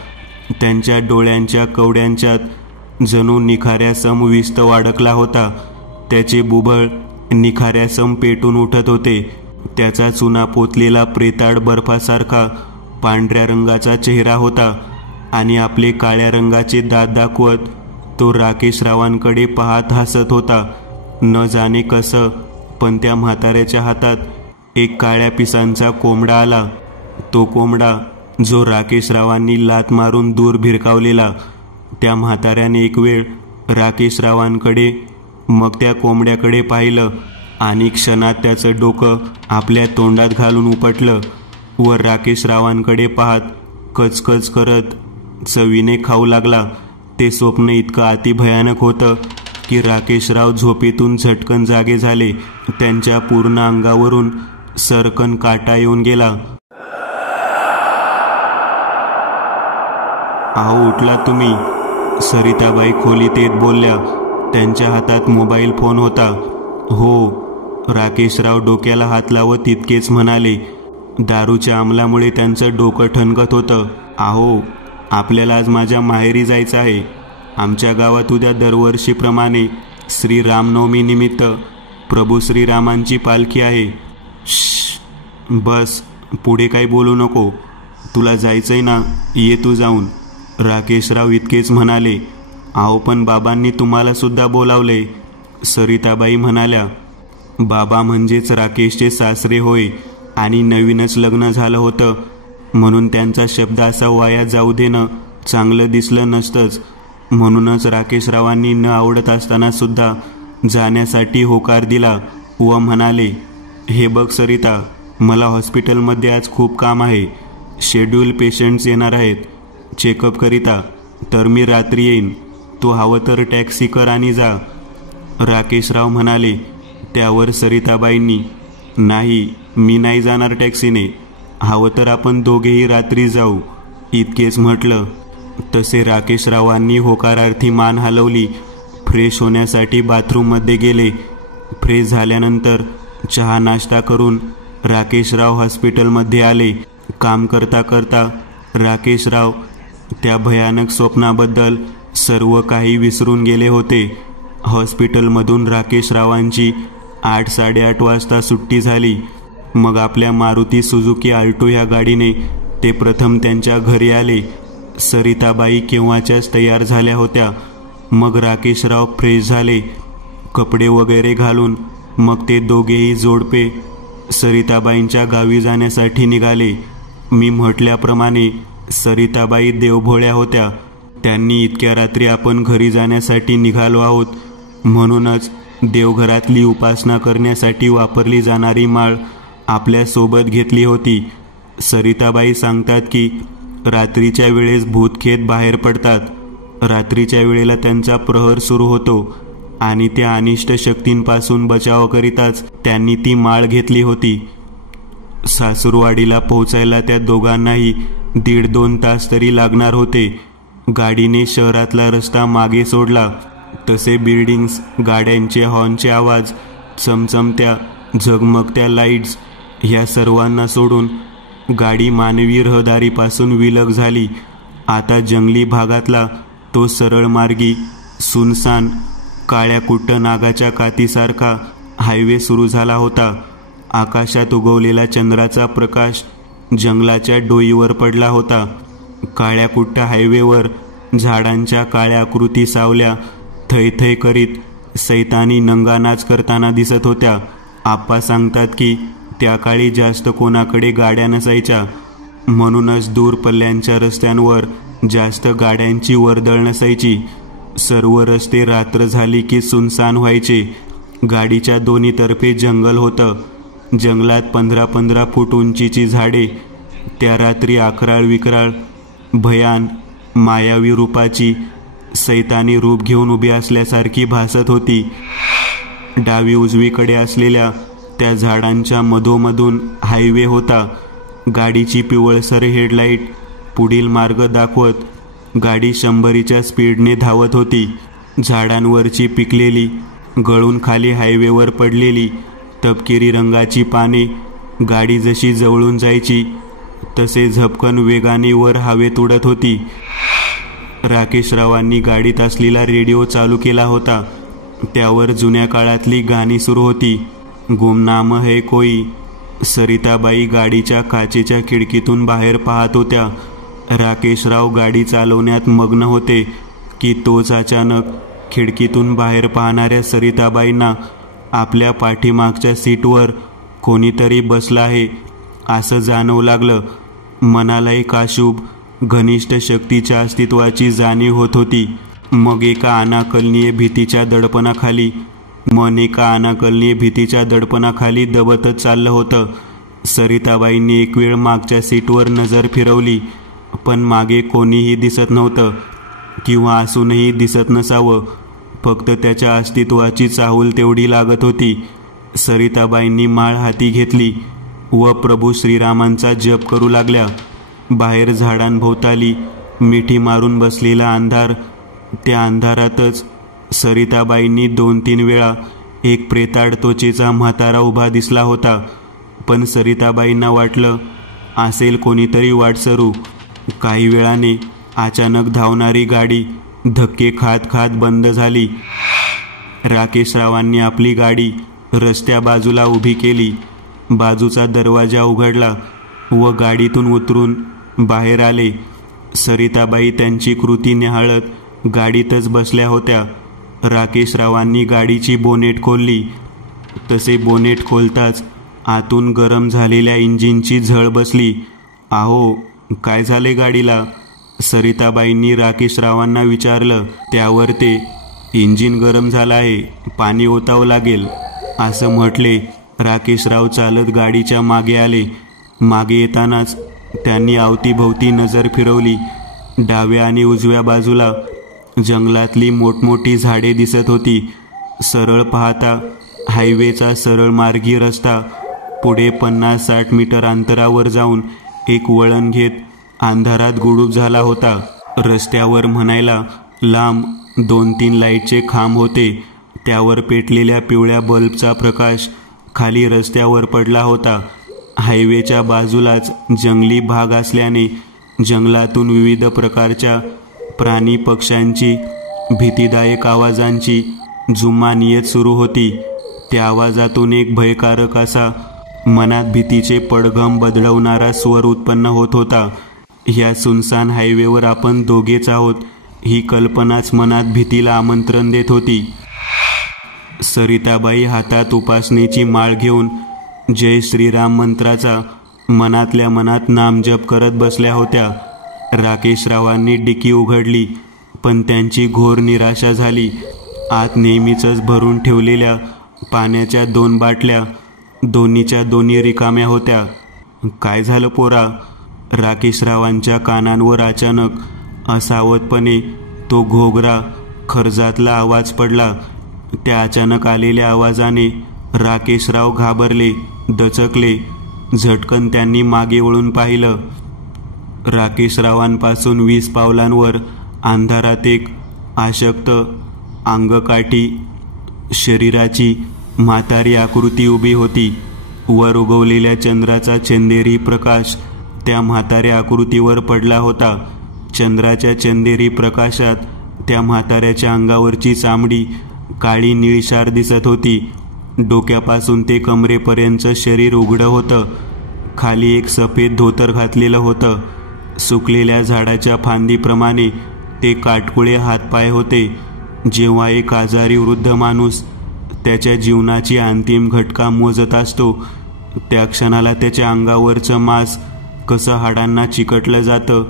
त्यांच्या डोळ्यांच्या कवड्यांच्यात जणू निखाऱ्यासम विस्त वाढकला होता. त्याचे बुबळ निखाऱ्यासम पेटून उठत होते. त्याचा चुना पोतलेला प्रेताळ बर्फासारखा पांढऱ्या रंगाचा चेहरा होता आणि आपले काळ्या रंगाचे दात दाखवत तो राकेशरावांकडे पाहत हसत होता. न जाणे कसं, पण त्या म्हाताऱ्याच्या हातात एक काळ्या पिसांचा कोंबडा आला. तो कोंबडा जो राकेशरावांनी लात मारून दूर भिरकावलेला. त्या म्हाताऱ्याने एक वेळ राकेशरावांकडे, मग त्या कोंबड्याकडे पाहिलं आणि क्षणात त्याचं डोकं आपल्या तोंडात घालून उपटलं व राकेशरावांकडे पाहत कचकच करत चवीने खाऊ लागला. ते स्वप्न इतकं अतिभयानक होतं की राकेशराव झोपेतून झटकन जागे झाले. त्यांच्या पूर्ण अंगावरून सरकन काटा येऊन गेला. "अहो, उठला तुम्ही?" सरिताबाई खोलीत येत बोलल्या. त्यांच्या हातात मोबाईल फोन होता. "हो." राकेशराव डोक्याला हात लावत तितकेच म्हणाले. दारूच्या अंमलामुळे त्यांचं डोकं ठणकत होतं. "अहो, आपल्याला आज माझ्या माहेरी जायचं आहे. आमच्या गावात उद्या दरवर्षीप्रमाणे श्रीरामनवमी निमित्त प्रभू श्रीरामांची पालखी आहे." "श्श, बस, पुढे काही बोलू नको. तुला जायचंय ना, ये तू जाऊन." राकेशराव इतकेच म्हणाले. "अहो, पण बाबांनी तुम्हाला सुद्धा बोलावले." सरिताबाई म्हणाल्या. "बाबा म्हणजेच राकेशचे सासरे होय आणि नवीनच लग्न झालं होतं, म्हणून त्यांचा शब्द असा वाया जाऊ देणं चांगलं दिसलं नसतंच. म्हणूनच राकेशरावांनी न आवडत असताना सुद्धा जाण्यासाठी होकार दिला व म्हणाले, 'हे बघ सरिता, मला हॉस्पिटलमध्ये आज खूप काम आहे. शेड्यूल पेशंट्स येणार आहेत चेकअप करिता, तर मी रात्री येईन. तू हवं तर टॅक्सी कर आणि जा." राकेशराव म्हणाले. त्यावर सरिताबाईंनी, "नाही, मी नाही जाणार टॅक्सीने. हवं तर आपण दोघेही रात्री जाऊ." इतकेच म्हटलं. तसे राकेशरावांनी होकारार्थी मान हलवली. फ्रेश होण्यासाठी बाथरूममध्ये गेले. फ्रेश झाल्यानंतर चहा नाश्ता करून राकेशराव हॉस्पिटलमध्ये आले. काम करता करता राकेशराव त्या भयानक स्वप्नाबद्दल सर्व काही विसरून गेले होते. हॉस्पिटलमधून राकेशरावांची 8 साडे 8 वाजता सुट्टी झाली. मग आपल्या मारुती सुझुकी आल्टो ह्या गाडीने ते प्रथम त्यांच्या घरी आले. सरिताबाई केव्हाच्याच तयार झाल्या होत्या. मग राकेशराव फ्रेश झाले. कपडे वगैरे घालून मग ते दोघेही जोडपे सरिताबाईंच्या गावी जाण्यासाठी निघाले. मी म्हटल्याप्रमाणे सरिताबाई देवभोळ्या होत्या. त्यांनी इतक्या रात्री आपण घरी जाण्यासाठी निघालो आहोत म्हणूनच देवघरातली उपासना करण्यासाठी वापरली जाणारी माळ आपल्या सोबत घेतली होती. सरिताबाई सांगतात की रात्रीच्या वेळेस भूतखेत बाहेर पडतात. रात्रीच्या वेळेला त्यांचा प्रहर सुरू होतो आणि त्या अनिष्ट शक्तींपासून बचावाकरिताच त्यांनी ती माळ घेतली होती. सासूरवाडीला पोहोचायला त्या दोघांनाही 1.5-2 तास तरी लागणार होते. गाडीने शहरातला रस्ता मागे सोडला तसे बिल्डिंग्स, गाड्यांचे हॉर्नचे आवाज, चमचमत्या झगमगत्या लाईट्स ह्या सर्वांना सोडून गाडी मानवी रहदारीपासून विलग झाली. आता जंगली भागातला तो सरळ मार्गी सुनसान काळ्या कुट्ट नागाच्या कातीसारखा हायवे सुरू झाला होता. आकाशात उगवलेला चंद्राचा प्रकाश जंगलाच्या डोईवर पडला होता. काळ्या कुट्ट हायवेवर झाडांच्या काळ्या आकृती सावल्या थैथै करीत सैतानी नंगानाच करताना दिसत होत्या. आप्पा सांगतात की त्या काळी जास्त कोणाकडे गाड्या नसायच्या, म्हणूनच दूर पल्ल्यांच्या रस्त्यांवर जास्त गाड्यांची वर्दळ नसायची. सर्व रस्ते रात्र झाली की सुनसान व्हायचे. गाडीच्या दोन्ही तर्फे जंगल होतं. जंगलात 15-15 फूट उंचीची झाडे. त्या रात्री अकराळ विक्राळ भयान मायावी रूपाची सैतानी रूप घेऊन उभी असल्यासारखी भासत होती. डावी उजवीकडे असलेल्या त्या झाडांच्या मधोमधून हायवे होता. गाडीची पिवळसर हेडलाईट पुढील मार्ग दाखवत गाडी 100च्या स्पीडने धावत होती. झाडांवरची पिकलेली, गळून खाली हायवेवर पडलेली तपकिरी रंगाची पाने गाडी जशी जवळून जायची तसे झपकन वेगाने वर हवेत उडत होती. राकेशरावांनी गाडीत असलेला रेडिओ चालू केला होता. त्यावर जुन्या काळातली गाणी सुरू होती. गुमनाम है कोई. सरिताबाई गाडीच्या काचेच्या खिडकीतून बाहेर पाहत होत्या. राकेशराव गाडी चालवण्यात मग्न होते की तोच अचानक खिडकीतून बाहेर पाहणाऱ्या सरिताबाईंना आपल्या पाठीमागच्या सीटवर कोणीतरी बसला आहे असं जाणवू लागलं. मनाला एक अशुभ घनिष्ठ शक्तीच्या अस्तित्वाची जाणीव होत होती. मग एका अनाकलनीय भीतीच्या दडपणाखाली दबतच चाललं होतं. सरिताबाईंनी एक वेळ मागच्या सीटवर नजर फिरवली, पण मागे कोणीही दिसत नव्हतं, किंवा असूनही दिसत नसावं. फक्त त्याच्या अस्तित्वाची चाहूल तेवढी लागत होती. सरिताबाईंनी माळ हाती घेतली व प्रभू श्रीरामांचा जप करू लागल्या. बाहेर झाडांभोवताली मिठी मारून बसलेला अंधार. त्या अंधारातच सरिताबाईंनी 2-3 वेळा एक प्रेताड त्वचेचा म्हातारा उभा दिसला होता. पण सरिताबाईंना वाटलं असेल कोणीतरी वाटसरू. काही वेळाने अचानक धावणारी गाडी धक्के खात खात बंद झाली. राकेशरावांनी आपली गाडी रस्त्या बाजूला उभी केली. बाजूचा दरवाजा उघडला व गाडीतून उतरून बाहेर आले. सरिताबाई त्यांची कृती निहाळत गाडीतच बसल्या होत्या. राकेशरावांनी गाडीची बोनेट खोलली. तसे बोनेट खोलताच आतून गरम झालेल्या इंजिनची झळ बसली. "आहो, काय झाले गाडीला?" सरिताबाईंनी राकेशरावांना विचारलं. त्यावर ते, "इंजिन गरम झालं आहे, पाणी ओतावं लागेल," असं म्हटले. राकेशराव चालत गाडीच्या मागे आले. मागे येतानाच त्यांनी अवतीभोवती नजर फिरवली. डाव्या आणि उजव्या बाजूला जंगलातली मोठमोठी झाडे दिसत होती. सरळ पाहता हायवेचा सरळ मार्गी रस्ता पुढे 50-60 मीटर अंतरावर जाऊन एक वळण घेत अंधारात गुडूप झाला होता. रस्त्यावर म्हणायला लांब 2-3 लाईटचे खांब होते. त्यावर पेटलेल्या पिवळ्या बल्बचा प्रकाश खाली रस्त्यावर पडला होता. हायवेच्या बाजूलाच जंगली भाग असल्याने जंगलातून विविध प्रकारच्या प्राणी पक्ष्यांची भीतीदायक आवाजांची जुमानियत सुरू होती. त्या आवाजातून एक भयकारक असा मनात भीतीचे पडघम बदलवणारा स्वर उत्पन्न होत होता. ह्या सुनसान हायवेवर आपण दोघेच आहोत ही कल्पनाच मनात भीतीला आमंत्रण देत होती. सरिताबाई हातात उपासनेची माळ घेऊन जय श्रीराम मंत्राचा मनातल्या मनात नामजप करत बसल्या होत्या. राकेशरावांनी डिकी उघडली, पण त्यांची घोर निराशा झाली. आत नेहमीचंच भरून ठेवलेल्या पाण्याच्या 2 बाटल्या दोन्हीच्या दोन्ही रिकाम्या होत्या. "काय झालं पोरा?" राकेशरावांच्या कानांवर अचानक असावतपणे तो घोगरा खर्जातला आवाज पडला. त्या अचानक आलेल्या आवाजाने राकेशराव घाबरले, दचकले. झटकन त्यांनी मागे वळून पाहिलं. राकेशरावांपासून 20 पावलांवर अंधारात एक अशक्त, अंगकाठी शरीराची म्हातारी आकृती उभी होती. वर उगवलेल्या चंद्राचा चंदेरी प्रकाश त्या म्हाताऱ्या आकृतीवर पडला होता. चंद्राच्या चंदेरी प्रकाशात त्या म्हाताऱ्याच्या अंगावरची चामडी काळी निळशार दिसत होती. डोक्यापासून ते कमरेपर्यंतचं शरीर उघडं होतं. खाली एक सफेद धोतर घातलेलं होतं. सुकलेल्या झाडाच्या फांदीप्रमाणे ते काटकुळे हातपाय होते. जेव्हा एक आजारी वृद्ध माणूस त्याच्या जीवनाची अंतिम घटका मोजत असतो, त्या क्षणाला त्याच्या अंगावरचं मांस कसं हाडांना चिकटलं जातं,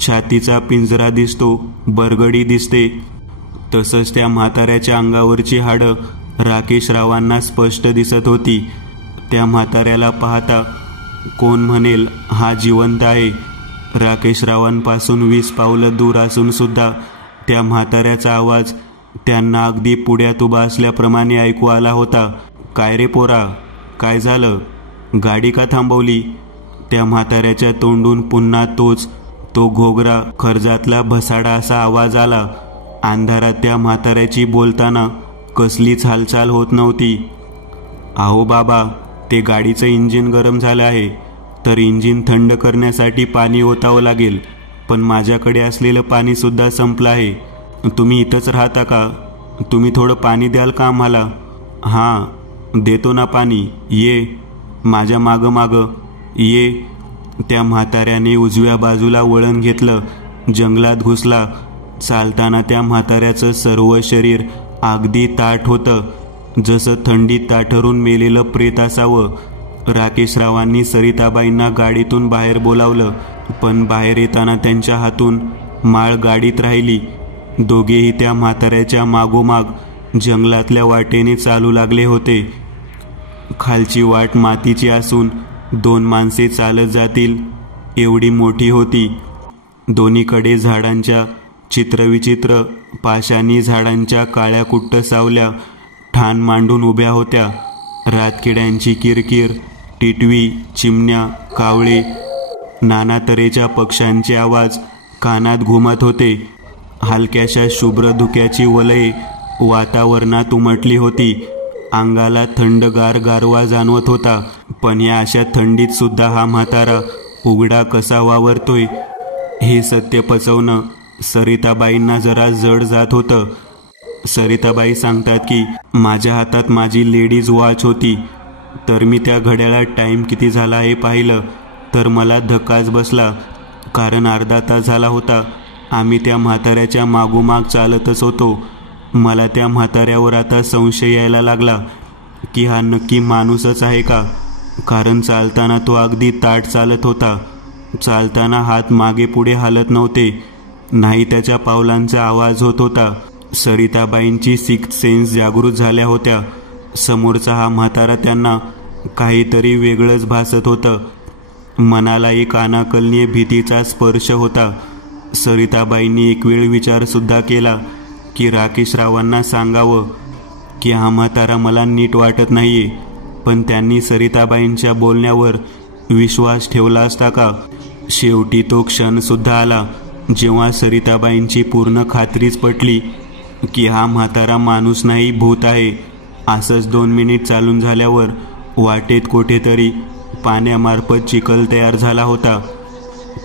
छातीचा पिंजरा दिसतो, बरगडी दिसते, तसंच त्या म्हाताऱ्याच्या अंगावरची हाडं राकेशरावांना स्पष्ट दिसत होती. त्या म्हाताऱ्याला पाहता कोण म्हणेल हा जिवंत आहे, राकेशरावांपासून 20 पावलं दूर असून सुद्धा त्या म्हाताऱ्याचा आवाज त्यांना अगदी पुढ्यात उभा असल्याप्रमाणे ऐकू आला होता. काय रे पोरा, काय झालं? गाडी का थांबवली? त्या म्हाताऱ्याच्या तोंडून पुन्हा तो घोगरा खर्जातला भसाडा असा आवाज आला. अंधारात त्या म्हाताऱ्याची बोलताना कसलीच हालचाल होत नव्हती. अहो बाबा, ते गाडीचं इंजिन गरम झालं आहे, तर इंजिन थंड करण्यासाठी पाणी ओतावं लागेल, पण माझ्याकडे असलेलं पाणी सुद्धा संपलं आहे. तुम्ही इथंच राहता का? तुम्ही थोडं पाणी द्याल का आम्हाला? हां, देतो ना पाणी, ये माझ्या मागं ये. त्या म्हाताऱ्याने उजव्या बाजूला वळण घेतलं, जंगलात घुसला. चालताना त्या म्हाताऱ्याचं सर्व शरीर अगदी ताठ होतं, जसं थंडीत ताठरून मेलेलं प्रेत असावं. राकेशरावांनी सरिताबाईंना गाडीतून बाहेर बोलावलं, पण बाहेर येताना त्यांच्या हातून माळ गाडीत राहिली. दोघेही त्या म्हाताऱ्याच्या मागोमाग जंगलातल्या वाटेने चालू लागले होते. खालची वाट मातीची असून 2 माणसे चालत जातील एवढी मोठी होती. दोन्हीकडे झाडांच्या चित्रविचित्र पाशाणी झाडांच्या काळ्या कुट्ट सावल्या ठाण मांडून उभ्या होत्या. रातकिड्यांची किरकिर, टिटवी, चिमण्या, कावळे, नाना तऱ्हेच्या पक्ष्यांचे आवाज कानात घुमत होते. हलक्याशा शुभ्र धुक्याची वलये वातावरणात उमटली होती. अंगाला थंडगार गारवा जाणवत होता. पण या अशा थंडीत सुद्धा हा म्हातारा उघडा कसा वावरतोय हे सत्य पचवणं सरिताबाईंना जरा जड जात होतं. सरिताबाई सांगतात की माझ्या हातात माझी लेडीज वॉच होती, तर मी त्या घड्याळात टाईम किती झाला हे पाहिलं तर मला धक्काच बसला, कारण अर्धा तास झाला होता आम्ही त्या म्हाताऱ्याच्या मागोमाग चालतच होतो. मला त्या म्हाताऱ्यावर आता संशय यायला लागला की हा नक्की माणूसच आहे का, कारण चालताना तो अगदी ताठ चालत होता. चालताना हात मागे पुढे हालत नव्हते, नाही त्याच्या पावलांचा आवाज होत होता. सरिताबाईंची सिक्स्थ सेन्स जागृत झाल्या होत्या. समोरचा हा म्हातारा त्यांना काहीतरी वेगळंच भासत होतं. मनाला एक अनाकलनीय भीतीचा स्पर्श होता. सरिताबाईंनी एक वेळ विचारसुद्धा केला की राकेशरावांना सांगावं की हा म्हातारा मला नीट वाटत नाहीये, पण त्यांनी सरिताबाईंच्या बोलण्यावर विश्वास ठेवला असता का? शेवटी तो क्षणसुद्धा आला जेव्हा सरिताबाईंची पूर्ण खात्रीच पटली की हा म्हातारा माणूस नाही, भूत आहे. असंच 2 मिनिट चालून झाल्यावर वाटेत कुठेतरी पाण्यामार्फत चिखल तयार झाला होता.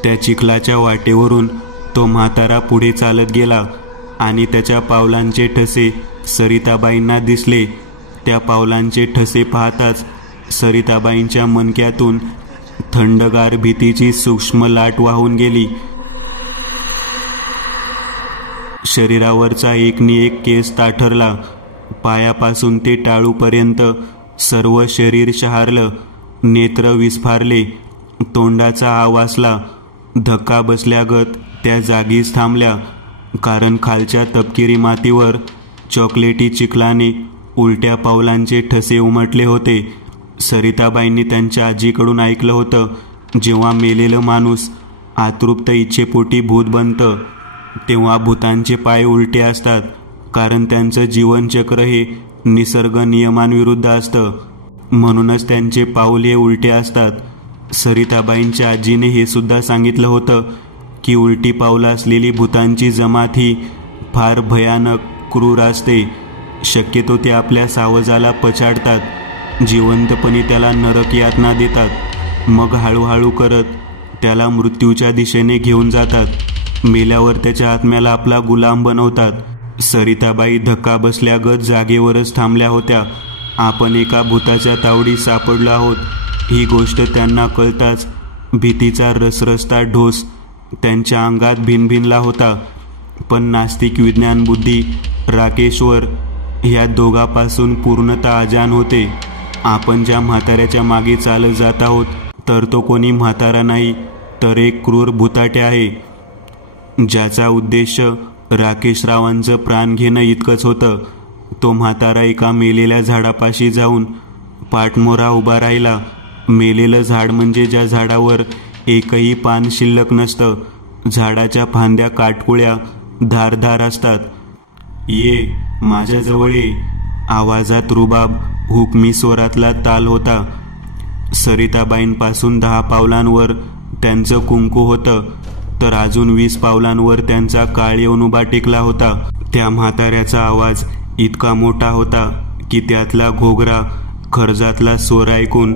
त्या चिखलाच्या वाटेवरून तो म्हातारा पुढे चालत गेला आणि त्याच्या पावलांचे ठसे सरिताबाईंना दिसले. त्या पावलांचे ठसे पाहताच सरिताबाईंच्या मणक्यातून थंडगार भीतीची सूक्ष्म लाट वाहून गेली. शरीरावरचा एक केस ताठरला. पायापासून ते टाळूपर्यंत सर्व शरीर शहारलं. नेत्र विस्फारले. तोंडाचा आवासला. धक्का बसल्यागत त्या जागीच थांबल्या, कारण खालच्या तपकिरी मातीवर चॉकलेटी चिखलाने उलट्या पावलांचे ठसे उमटले होते. सरिताबाईंनी त्यांच्या आजीकडून ऐकलं होतं, जेव्हा मेलेलं माणूस आतृप्त इच्छेपोटी भूत बनतं तेव्हा भूतांचे पाय उलटे असतात, कारण त्यांचं जीवनचक्र हे निसर्ग नियमांविरुद्ध असतं. म्हणूनच त्यांचे पाऊल हे उलटे असतात. सरिताबाईंच्या आजीने हे सुद्धा सांगितलं होतं की उलटी पावलं असलेली भूतांची जमात ही फार भयानक, क्रूर असते. शक्यतो ते आपल्या सावजाला पछाडतात, जिवंतपणी त्याला नरक यातना देतात, मग हळूहळू करत त्याला मृत्यूच्या दिशेने घेऊन जातात. मेल्यावर त्याच्या आत्म्याला आपला गुलाम बनवतात. सरिताबाई धक्का बसल्यागत जागेवरच थांबल्या होत्या. आपण एका भूताच्या तावडीत सापडलो आहोत ही गोष्ट त्यांना कळताच भीतीचा रसरसता ढोस त्यांच्या अंगात भिनभिनला होता. पण नास्तिक विज्ञान बुद्धी राकेश्वर ह्या दोघांपासून पूर्णतः अजान होते. आपण ज्या म्हाताऱ्याच्या मागे चालत जात आहोत तर तो कोणी म्हातारा नाही, तर एक क्रूर भुताटे आहे, ज्याचा उद्देश राकेशरावांचं प्राण घेणं इतकंच होतं. तो म्हातारा एका मेलेल्या झाडापाशी जाऊन पाठमोरा उभा राहिला. मेलेलं झाड म्हणजे ज्या झाडावर एकही पान शिल्लक नसतं. झाडाच्या फांद्या काटकुळ्या धारधार असतात. ये माझ्याजवळ ये. आवाजात रुबाब, हुकमी स्वरातला ताल होता. सरिताबाईंपासून 10 पावलांवर त्यांचं कुंकू होतं, तर अजून 20 पावलांवर त्यांचा काळ येऊन उभा टेकला होता. त्या म्हाताऱ्याचा आवाज इतका मोठा होता की त्यातला घोगरा, खर्जातला स्वर ऐकून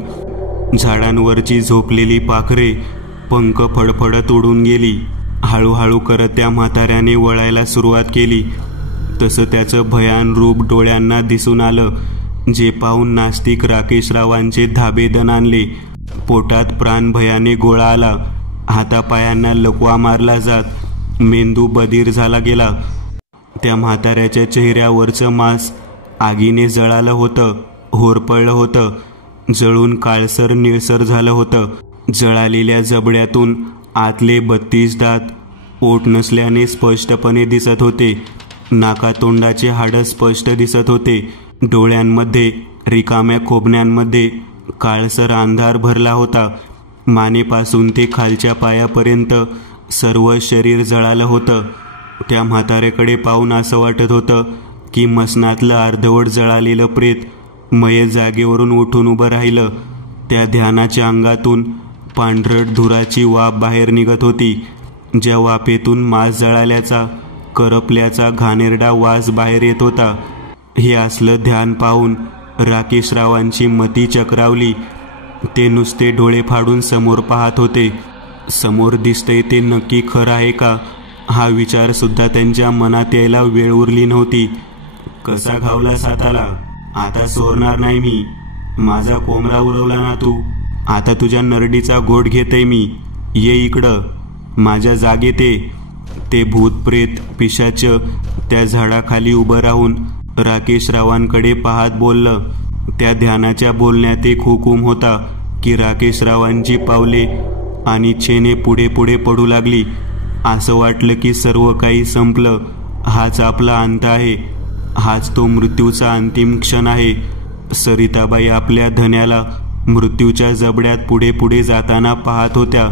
झाडांवरची झोपलेली पाखरे पंख फडफडत उडून गेली. हळूहळू करत त्या म्हाताऱ्याने वळायला सुरुवात केली. तसं त्याचं भयान रूप डोळ्यांना दिसून आलं, जे पाहून नास्तिक राकेशरावांचे धाबे दणाणले. पोटात प्राण भयाने गोळा आला. हातापायांना लकवा मारला जात. मेंदू बधीर झाला गेला. त्या म्हाताऱ्याच्या चेहऱ्यावरचं मांस आगीने जळालं होतं, होरपळलं होतं, जळून काळसर निळसर झालं होतं. जळालेल्या जबड्यातून आतले 32 दात ओठ नसल्याने स्पष्टपणे दिसत होते. नाकातोंडाचे हाडं स्पष्ट दिसत होते. डोळ्यांमध्ये, रिकाम्या खोबण्यांमध्ये काळसर अंधार भरला होता. मानेपासून ते खालच्या पायापर्यंत सर्व शरीर जळालं होतं. त्या म्हाताऱ्याकडे पाहून असं वाटत होतं की मसनातलं अर्धवट जळालेलं प्रेत मयत जागेवरून उठून उभं राहिलं. त्या ध्यानाच्या अंगातून पांढरट धुराची वाफ बाहेर निघत होती, ज्या वाफेतून मांस जळाल्याचा, करपल्याचा घाणेरडा वास बाहेर येत होता. हे असलं ध्यान पाहून राकेशरावांची मती चक्रावली. ते नुसते डोळे फाडून समोर पाहत होते. समोर दिसतंय ते नक्की खरं आहे का, हा विचार सुद्धा त्यांच्या मनात यायला वेळ उरली नव्हती. कसा घावलास हाताला? आता सोडणार नाही मी. माझा कोमरा उडवला ना तू, आता तुझ्या नरडीचा घोट घेतय मी. ये इकडं माझ्या जागेत ये. ते भूत प्रेत पिशाच त्या झाडाखाली उभं राहून राकेशरावांकडे पाहत बोललं. त्या ध्यानाच्या बोलण्यात एक हुकूम होता की राकेशरावांची पावले आणि छेने पुढे पुढे पडू लागली. असं वाटलं की सर्व काही संपलं. हाच आपला अंत आहे. हाच तो मृत्यूचा अंतिम क्षण आहे. सरिताबाई आपल्या धन्याला मृत्यूच्या जबड्यात पुढे पुढे जाताना पाहत होत्या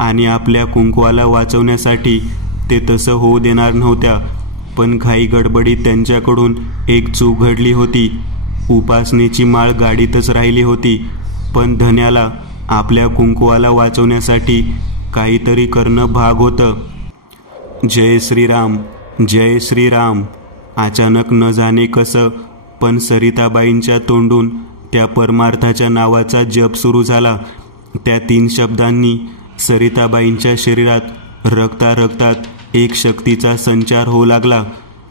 आणि आपल्या कुंकवाला वाचवण्यासाठी ते तसं होऊ देणार नव्हत्या. पण घाई गडबडीत त्यांच्याकडून एक चूक घडली होती. उपासनेची माळ गाडीतच राहिली होती, पण धन्याला आपल्या कुंकवाला वाचवण्यासाठी काहीतरी करणं भाग होतं. जय श्रीराम, जय श्रीराम. अचानक न जाणे कसं, पण सरिताबाईंच्या तोंडून त्या परमार्थाच्या नावाचा जप सुरू झाला. त्या 3 शब्दांनी सरिताबाईंच्या शरीरात रक्तात एक शक्तीचा संचार होऊ लागला.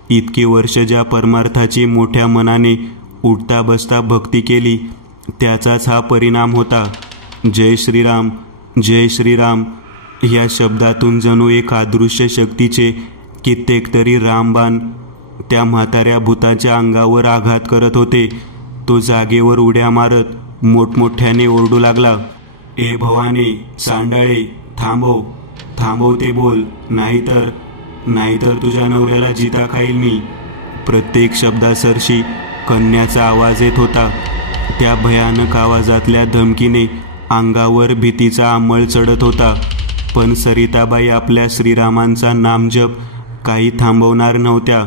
इतकी वर्ष ज्या परमार्थाची मोठ्या मनाने उठता बसता भक्ती केली, त्याचाच हा परिणाम होता. जय श्रीराम, जय श्रीराम या शब्दातून जणू एक अदृश्य शक्तीचे कित्येक तरी रामबाण त्या म्हाताऱ्या भूताच्या अंगावर आघात करत होते. तो जागेवर उड्या मारत मोठमोठ्याने ओरडू लागला, ए भवानी, सांडाळे, थांबव, थांबव ते बोल, नाहीतर तुझ्या नवऱ्याला जिता खाईल मी. प्रत्येक शब्दासरशी कन्याचा आवाज येत होता. त्या भयानक आवाजातल्या धमकीने अंगावर भीतीचा अंमळ चढत होता. पण सरिताबाई आपल्या श्रीरामांचा नामजप काही थांबवणार नव्हत्या.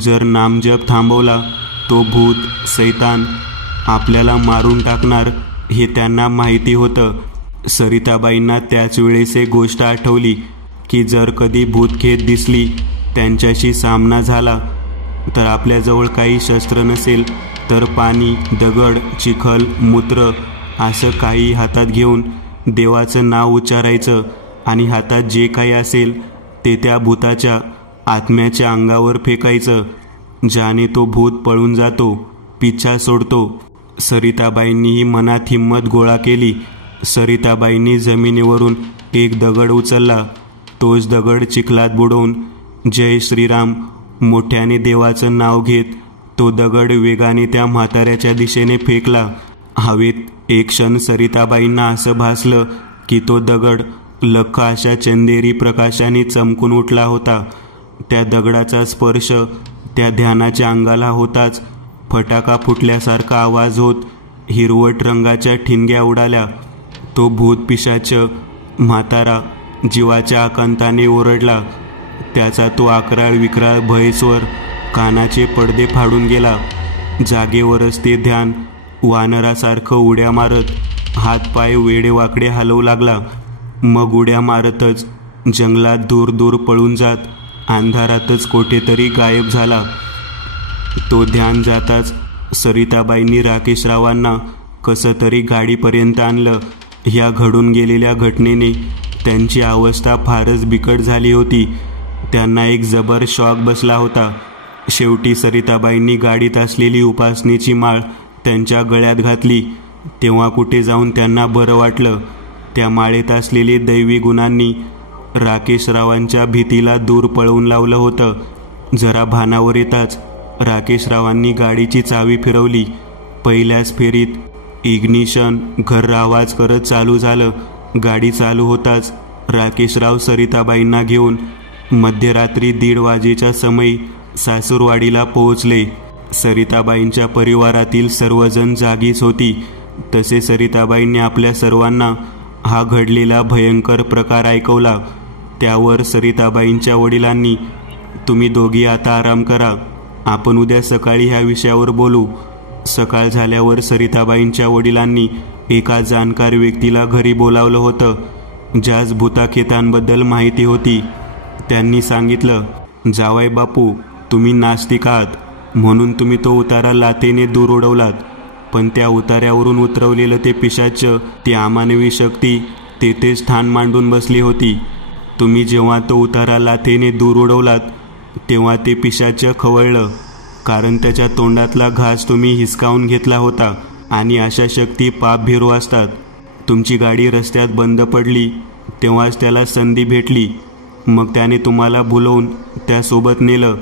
जर नामजप थांबवला तो भूत, सैतान आपल्याला मारून टाकणार हे त्यांना माहिती होतं. सरिताबाईंना त्याच वेळेस एक गोष्ट आठवली की जर कधी भूतखेत दिसली, त्यांच्याशी सामना झाला, तर आपल्याजवळ काही शस्त्र नसेल तर पाणी, दगड, चिखल, मूत्र असं काही हातात घेऊन देवाचं नाव उच्चारायचं आणि हातात जे काही असेल ते त्या भूताच्या आत्म्याच्या अंगावर फेकायचं, ज्याने तो भूत पळून जातो, पिच्छा सोडतो. सरिताबाईंनीही मनात हिंमत गोळा केली. सरिताबाईंनी जमिनीवरून एक दगड उचलला. तोच दगड चिखलात बुडवून जय श्रीराम मोठ्याने देवाचं नाव घेत तो दगड वेगाने त्या म्हाताऱ्याच्या दिशेने फेकला. हवेत एक क्षण सरिताबाईंना असं भासलं की तो दगड लख्ख अशा चंदेरी प्रकाशाने चमकून उठला होता. त्या दगडाचा स्पर्श त्या ध्यानाच्या अंगाला होताच फटाका फुटल्यासारखा आवाज होत हिरवट रंगाच्या ठिणग्या उडाल्या. तो भूत पिशाच म्हातारा जीवाच्या आकांताने ओरडला. त्याचा तो अकराळ विक्राळ भयस्वर कानाचे पडदे फाडून गेला. जागेवरच ते ध्यान वानरासारखं उड्या मारत हातपाय वेडेवाकडे हलवू लागला. मग उड्या मारतच जंगलात दूर दूर पळून जात अंधारातच कुठेतरी गायब झाला. तो ध्यान जाताच सरिताबाईंनी राकेशरावांना कसं तरी गाडीपर्यंत आणलं. ह्या घडून गेलेल्या घटनेने त्यांची अवस्था फारच बिकट झाली होती. त्यांना एक जबर शॉक बसला होता. शेवटी सरिताबाईंनी गाडीत असलेली उपासनेची माळ त्यांच्या गळ्यात घातली. तेव्हा कुठे जाऊन त्यांना बरं वाटलं. त्या माळेत असलेले दैवी गुणांनी राकेशरावांच्या भीतीला दूर पळवून लावलं होतं. जरा भानावर येताच राकेशरावांनी गाडीची चावी फिरवली. पहिल्याच फेरीत इग्निशन घर्र आवाज करत चालू झालं. गाडी चालू होताच राकेशराव सरिताबाईंना घेऊन मध्यरात्री 1:30 वाजेच्या समयी सासूरवाडीला पोहोचले. सरिताबाईंच्या परिवारातील सर्वजण जागीच होती. तसे सरिताबाईंनी आपल्या सर्वांना हा घडलेला भयंकर प्रकार ऐकवला. त्यावर सरिताबाईंच्या वडिलांनी, तुम्ही दोघी आता आराम करा, आपण उद्या सकाळी ह्या विषयावर बोलू. सकाळ झाल्यावर सरिताबाईंच्या वडिलांनी एका जाणकार व्यक्तीला घरी बोलावलं होतं, ज्यास भूताखेतांबद्दल माहिती होती. त्यांनी सांगितलं, जावई बापू, तुम्ही नास्तिक आहात म्हणून तुम्ही तो उतारा लाथेने दूर उडवलात. पण त्या उतार्यावरून उतरवलेलं ते पिशाच, ती अमानवी शक्ती तेथेच ठाण मांडून बसली होती. तुम्ही जेव्हा तो उतारा लाथेने दूर उडवलात तेव्हा ते पिशाच खवळलं, कारण त्याच्या तोंडातला घास तुम्ही हिसकावून घेतला होता. आणि अशा शक्ती पापभीरू असतात. तुमची गाडी रस्त्यात बंद पडली तेव्हाच त्याला संधी भेटली. मग त्याने तुम्हाला भुलवून त्यासोबत नेलं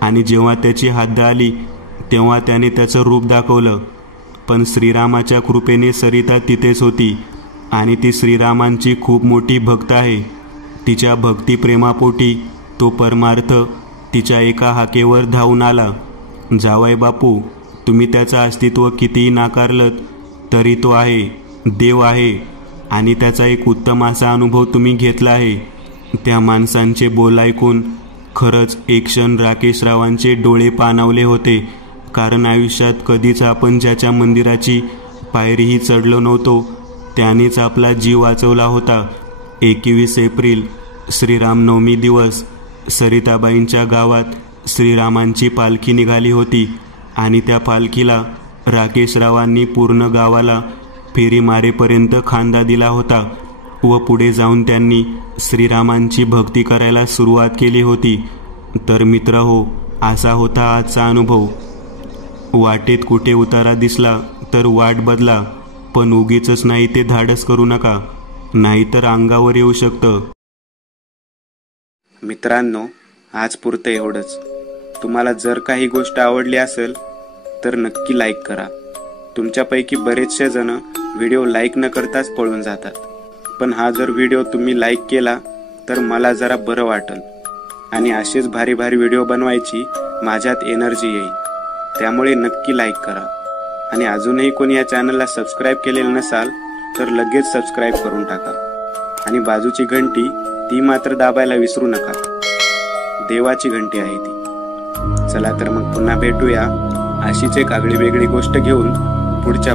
आणि जेव्हा त्याची हद्द आली तेव्हा त्याने त्याचं रूप दाखवलं. पण श्रीरामाच्या कृपेने सरिता तिथेच होती आणि ती श्रीरामांची खूप मोठी भक्त आहे. तिच्या भक्तिप्रेमापोटी तो परमार्थ तिच्या एका हाकेवर धावून आला. जावई बापू, तुम्ही त्याचं अस्तित्व कितीही नाकारलं तरी तो आहे, देव आहे आणि त्याचा एक उत्तम असा अनुभव तुम्ही घेतला आहे. त्या माणसांचे बोल ऐकून खरंच एक क्षण राकेशरावांचे डोळे पाणावले होते. कारण आयुष्यात कधीच आपण ज्याच्या मंदिराची पायरीही चढलो नव्हतो त्यानेच आपला जीव वाचवला होता. 21 एप्रिल श्रीरामनवमी दिवस सरिताबाईंच्या गावात श्रीरामांची पालखी निघाली होती आणि त्या पालखीला राकेशरावांनी पूर्ण गावाला फेरी मारेपर्यंत खांदा दिला होता व पुढे जाऊन त्यांनी श्रीरामांची भक्ती करायला सुरुवात केली होती. तर मित्रहो, असा होता आजचा अनुभव. वाटेत कुठे उतारा दिसला तर वाट बदला, पण उगीचच नाही ते धाडस करू नका, नाहीतर अंगावर येऊ शकतं. मित्रांनो, आज पुरतं एवढंच. तुम्हाला जर काही गोष्ट आवडली असेल तर नक्की लाईक करा. तुमच्यापैकी बरेचसे जण व्हिडिओ लाईक न करताच पळून जातात. पण हा जर व्हिडिओ तुम्ही लाईक केला तर मला जरा बरं वाटेल आणि असेच भारी भारी व्हिडिओ बनवायची माझ्यात एनर्जी येईल. त्यामुळे नक्की लाईक करा. आणि अजूनही कोणी या चॅनलला सबस्क्राईब केलेलं नसाल तर लगेच सबस्क्राईब करून टाका. आणि बाजूची घंटी ती मात्र दाबायला विसरू नका. देवाची घंटी आहे ती. चला तर मग पुन्हा भेटूया अशीच एक आगळी वेगळी गोष्ट घेऊन पुढच्या